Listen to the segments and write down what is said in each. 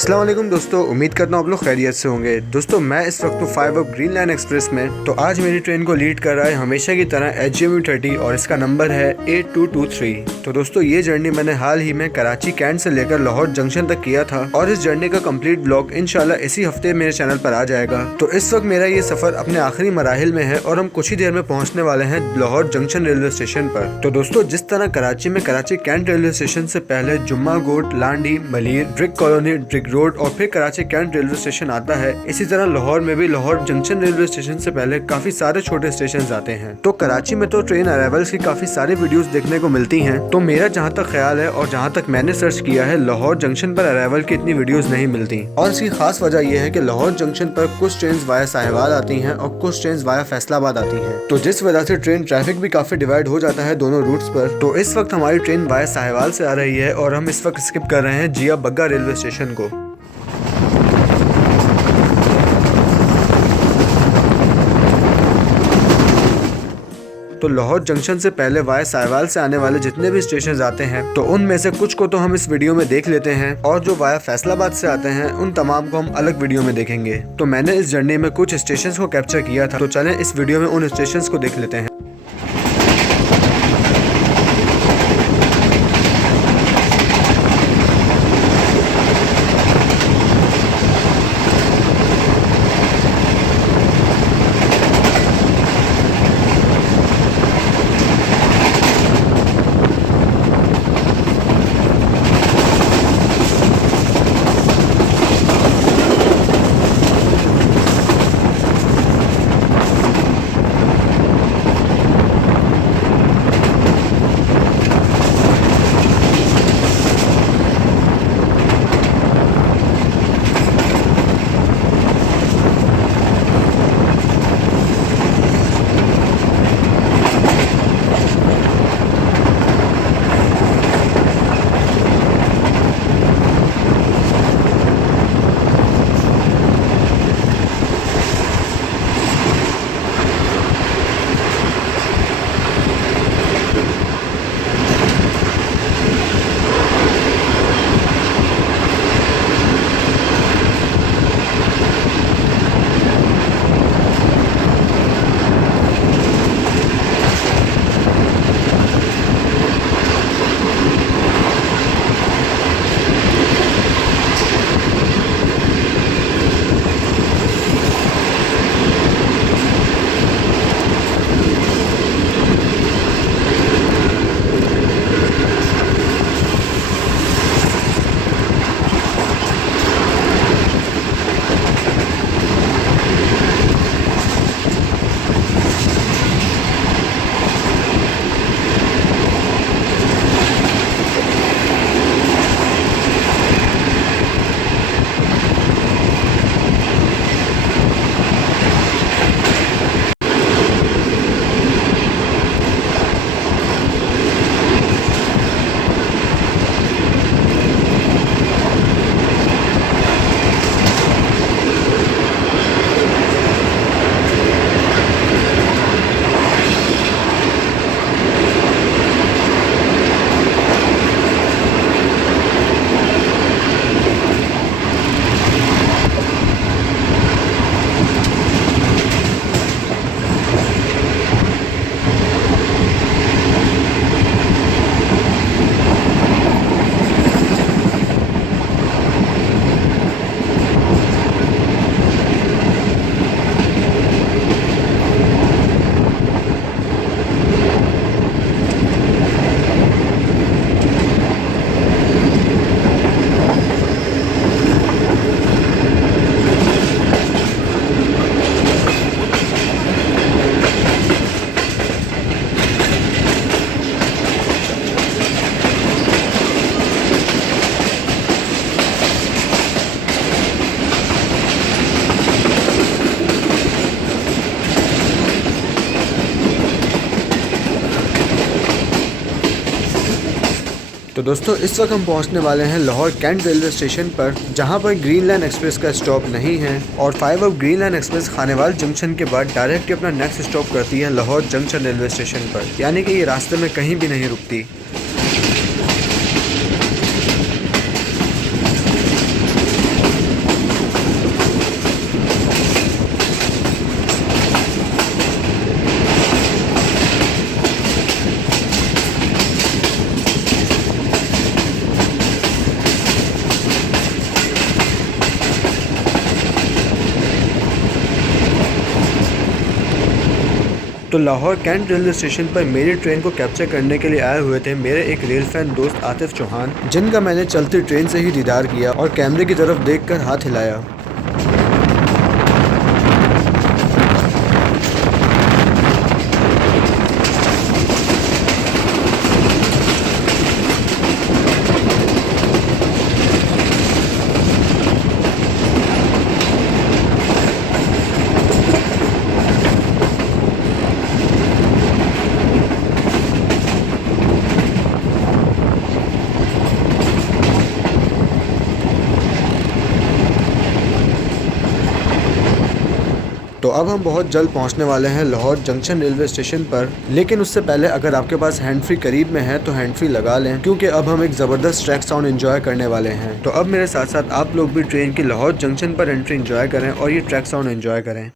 अस्सलाम वालेकुम दोस्तों, उम्मीद करता हूँ आप लोग खैरियत से होंगे। दोस्तों मैं इस वक्त 5 अब ग्रीन लाइन एक्सप्रेस में। तो आज मेरी ट्रेन को लीड कर रहा है हमेशा की तरह HMU30 और इसका नंबर है 8223। तो दोस्तों ये जर्नी मैंने हाल ही में कराची कैंट से लेकर लाहौर जंक्शन तक किया था और इस जर्नी का कंप्लीट ब्लॉग इंशाल्लाह इसी हफ्ते मेरे चैनल पर आ जाएगा। तो इस वक्त मेरा ये सफर अपने आखिरी मराहिल में है और हम कुछ ही देर में पहुंचने वाले हैं लाहौर जंक्शन रेलवे स्टेशन पर। तो दोस्तों जिस तरह कराची में कराची कैंट रेलवे स्टेशन से पहले Jumma Goth, Landhi, Malir, brick colony, brick road और फिर कराची कैंट रेलवे स्टेशन आता है, इसी तरह लाहौर में भी लाहौर जंक्शन रेलवे स्टेशन से पहले काफी सारे छोटे स्टेशन आते हैं। तो कराची में तो ट्रेन अराइवल्स की काफी सारी वीडियोस देखने को मिलती हैं। तो मेरा जहां तक ख्याल है और जहां तक मैंने सर्च किया है, लाहौर जंक्शन पर अराइवल की इतनी वीडियोस नहीं मिलती। और इसकी खास वजह यह है कि लाहौर जंक्शन पर कुछ ट्रेन वाया साहिवाल आती हैं और कुछ ट्रेन वाया फैसलाबाद आती हैं। तो जिस वजह से ट्रेन ट्रैफिक भी काफी डिवाइड हो जाता है दोनों रूट्स पर। तो इस वक्त हमारी ट्रेन वाया साहिवाल से आ रही है और हम इस वक्त स्किप कर रहे हैं जिया बग्गा रेलवे स्टेशन को। तो लाहौर जंक्शन से पहले वाया साहिवाल से आने वाले जितने भी स्टेशन आते हैं, तो उनमें से कुछ को तो हम इस वीडियो में देख लेते हैं और जो वाया फैसलाबाद से आते हैं उन तमाम को हम अलग वीडियो में देखेंगे। तो मैंने इस जर्नी में कुछ स्टेशन को कैप्चर किया था, तो चलें इस वीडियो में उन स्टेशन को देख लेते हैं। तो दोस्तों इस वक्त हम पहुंचने वाले हैं लाहौर कैंट रेलवे स्टेशन पर, जहां पर ग्रीन लाइन एक्सप्रेस का स्टॉप नहीं है। और 5 अब green line express Khanewal junction के बाद डायरेक्ट अपना नेक्स्ट स्टॉप करती है लाहौर जंक्शन रेलवे स्टेशन पर, यानी कि ये रास्ते में कहीं भी नहीं रुकती। तो लाहौर कैंट रेलवे स्टेशन पर मेरी ट्रेन को कैप्चर करने के लिए आए हुए थे मेरे एक रेल फैन दोस्त आतिफ चौहान, जिनका मैंने चलती ट्रेन से ही दीदार किया और कैमरे की तरफ देखकर हाथ हिलाया। तो अब हम बहुत जल्द पहुंचने वाले हैं लाहौर जंक्शन रेलवे स्टेशन पर, लेकिन उससे पहले अगर आपके पास हैंड फ्री करीब में है तो हैंड फ्री लगा लें, क्योंकि अब हम एक ज़बरदस्त ट्रैक साउंड एंजॉय करने वाले हैं। तो अब मेरे साथ साथ आप लोग भी ट्रेन की लाहौर जंक्शन पर एंट्री एंजॉय करें और ये ट्रैक साउंड एंजॉय करें।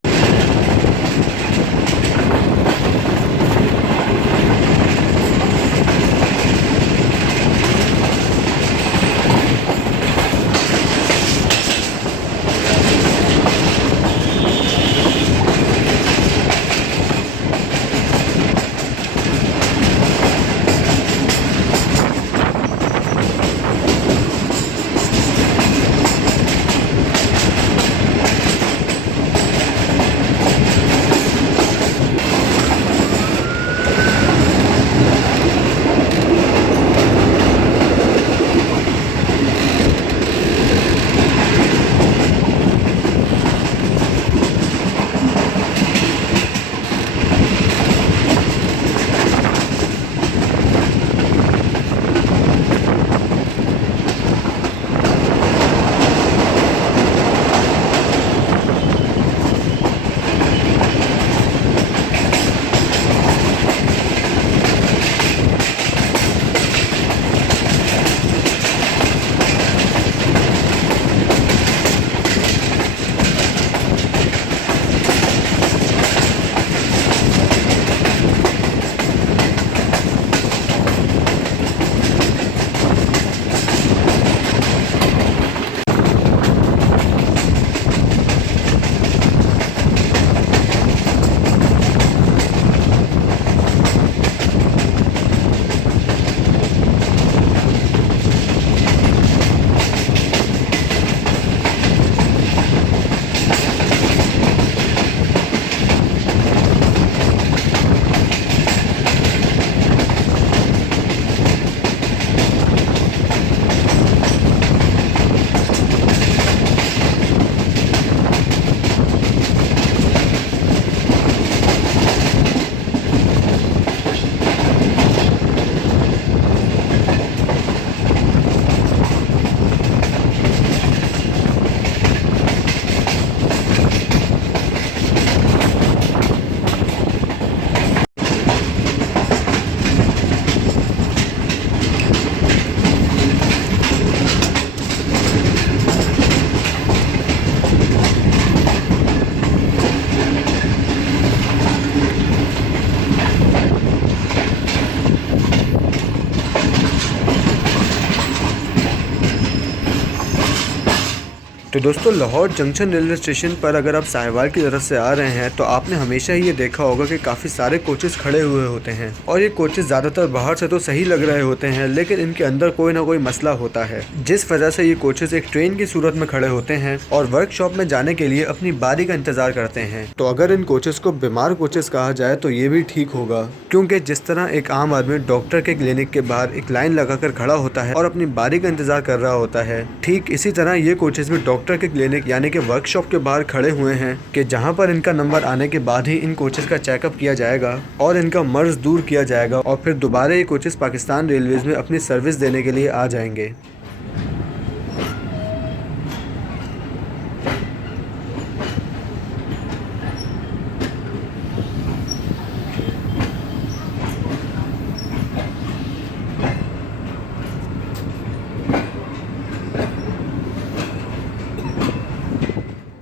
तो दोस्तों लाहौर जंक्शन रेलवे स्टेशन पर अगर आप साहिवाल की तरफ से आ रहे हैं तो आपने हमेशा ही ये देखा होगा कि काफ़ी सारे कोचेस खड़े हुए होते हैं और ये कोचेस ज़्यादातर बाहर से तो सही लग रहे होते हैं, लेकिन इनके अंदर कोई ना कोई मसला होता है, जिस वजह से ये कोचेस एक ट्रेन की सूरत में खड़े होते हैं और वर्कशॉप में जाने के लिए अपनी बारी का इंतजार करते हैं। तो अगर इन कोचेस को बीमार कोचेस कहा जाए तो ये भी ठीक होगा, क्योंकि जिस तरह एक आम आदमी डॉक्टर के क्लिनिक के बाहर एक लाइन लगाकर खड़ा होता है और अपनी बारी का इंतजार कर रहा होता है, ठीक इसी तरह ये कोचेस भी डॉक्टर के क्लिनिक यानी कि वर्कशॉप के बाहर खड़े हुए हैं कि जहां पर इनका नंबर आने के बाद ही इन कोचेस का चेकअप किया जाएगा और इनका मर्ज दूर किया जाएगा और फिर दोबारा ये कोचेस पाकिस्तान रेलवेज में अपनी सर्विस देने के लिए आ जाएंगे।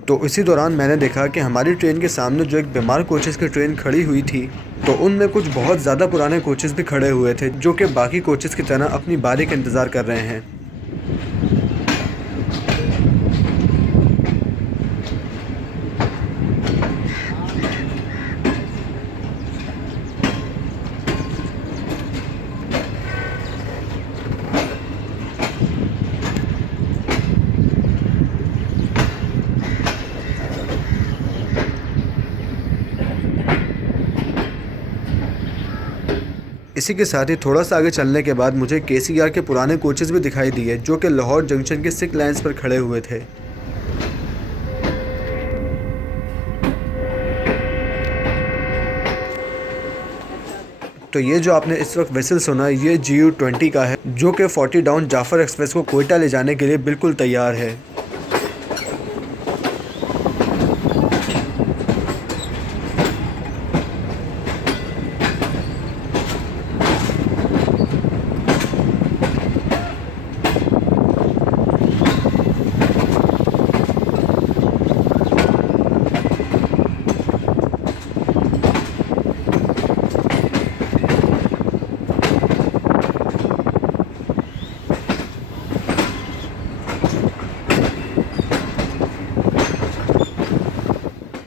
तो इसी दौरान मैंने देखा कि हमारी ट्रेन के सामने जो एक बीमार कोचेस की ट्रेन खड़ी हुई थी, तो उनमें कुछ बहुत ज़्यादा पुराने कोचेस भी खड़े हुए थे जो कि बाकी कोचेस की तरह अपनी बारी का इंतज़ार कर रहे हैं। इसी के साथ ही थोड़ा सा आगे चलने के बाद मुझे KCR के पुराने कोचेस भी दिखाई दिए जो कि लाहौर जंक्शन के सिक लाइन्स पर खड़े हुए थे। तो ये जो आपने इस वक्त वेसल सुना ये GU20 का है जो कि 40 डाउन जाफर एक्सप्रेस को कोयटा ले जाने के लिए बिल्कुल तैयार है।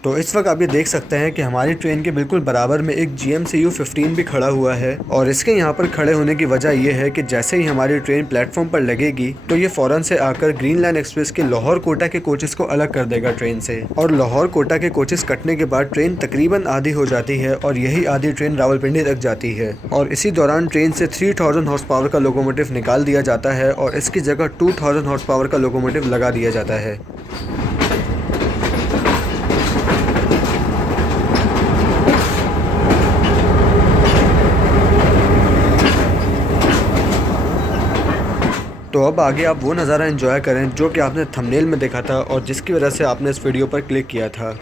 तो इस वक्त आप ये देख सकते हैं कि हमारी ट्रेन के बिल्कुल बराबर में एक GMCU 15 भी खड़ा हुआ है और इसके यहाँ पर खड़े होने की वजह यह है कि जैसे ही हमारी ट्रेन प्लेटफॉर्म पर लगेगी तो ये फ़ौरन से आकर ग्रीन लाइन एक्सप्रेस के लाहौर कोटा के कोचेस को अलग कर देगा ट्रेन से, और लाहौर कोटा के कोचेस कटने के बाद ट्रेन तकरीबन आधी हो जाती है और यही आधी ट्रेन रावलपिंडी तक जाती है और इसी दौरान ट्रेन से 3000 हॉर्स पावर का लोकोमोटिव निकाल दिया जाता है और इसकी जगह 2000 हॉर्स पावर का लोकोमोटिव लगा दिया जाता है। तो अब आगे आप वो नज़ारा एंजॉय करें जो कि आपने थंबनेल में देखा था और जिसकी वजह से आपने इस वीडियो पर क्लिक किया था।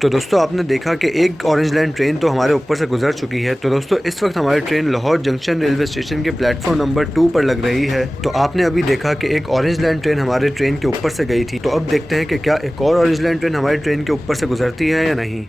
तो दोस्तों आपने देखा कि एक ऑरेंज लाइन ट्रेन तो हमारे ऊपर से गुजर चुकी है। तो दोस्तों इस वक्त हमारी train Lahore junction railway station के प्लेटफॉर्म नंबर 2 पर लग रही है। तो आपने अभी देखा कि एक ऑरेंज लाइन ट्रेन हमारे ट्रेन के ऊपर से गई थी, तो अब देखते हैं कि क्या एक और ऑरेंज लाइन ट्रेन हमारी ट्रेन के ऊपर से गुजरती है या नहीं।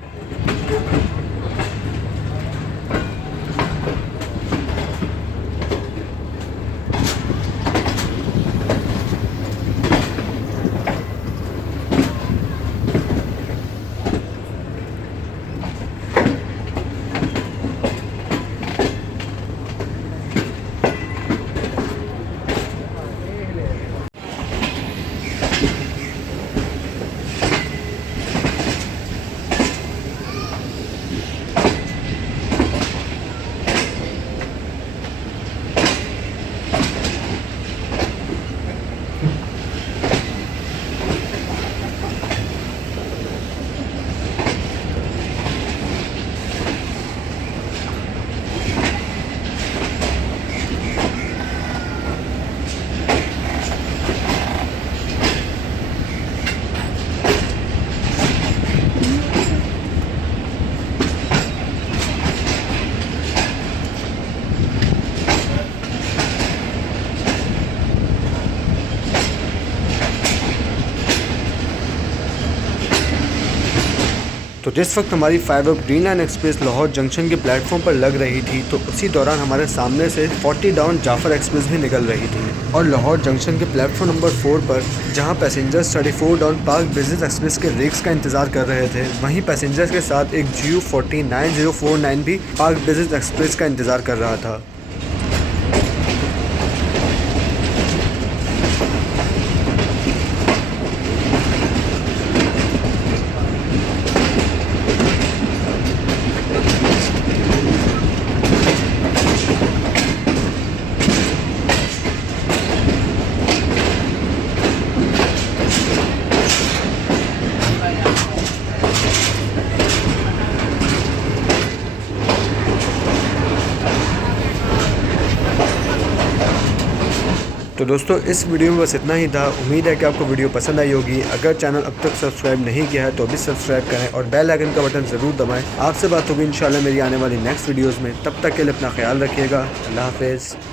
तो जिस वक्त हमारी 5 up green line express Lahore junction के प्लेटफॉर्म पर लग रही थी तो उसी दौरान हमारे सामने से 40 डाउन जाफर एक्सप्रेस भी निकल रही थी और लाहौर जंक्शन के प्लेटफॉर्म नंबर 4 पर जहां passengers 34 down park business express के रिक्स का इंतजार कर रहे थे, वहीं पैसेंजर्स के साथ एक GU40 9049 भी पार्क बिजनेस एक्सप्रेस का इंतजार कर रहा था। तो दोस्तों इस वीडियो में बस इतना ही था। उम्मीद है कि आपको वीडियो पसंद आई होगी। अगर चैनल अब तक सब्सक्राइब नहीं किया है तो अभी सब्सक्राइब करें और बेल आइकन का बटन ज़रूर दबाएं। आपसे बात होगी इंशाल्लाह मेरी आने वाली नेक्स्ट वीडियोज़ में। तब तक के लिए अपना ख्याल रखिएगा। अल्लाह हाफ़िज़।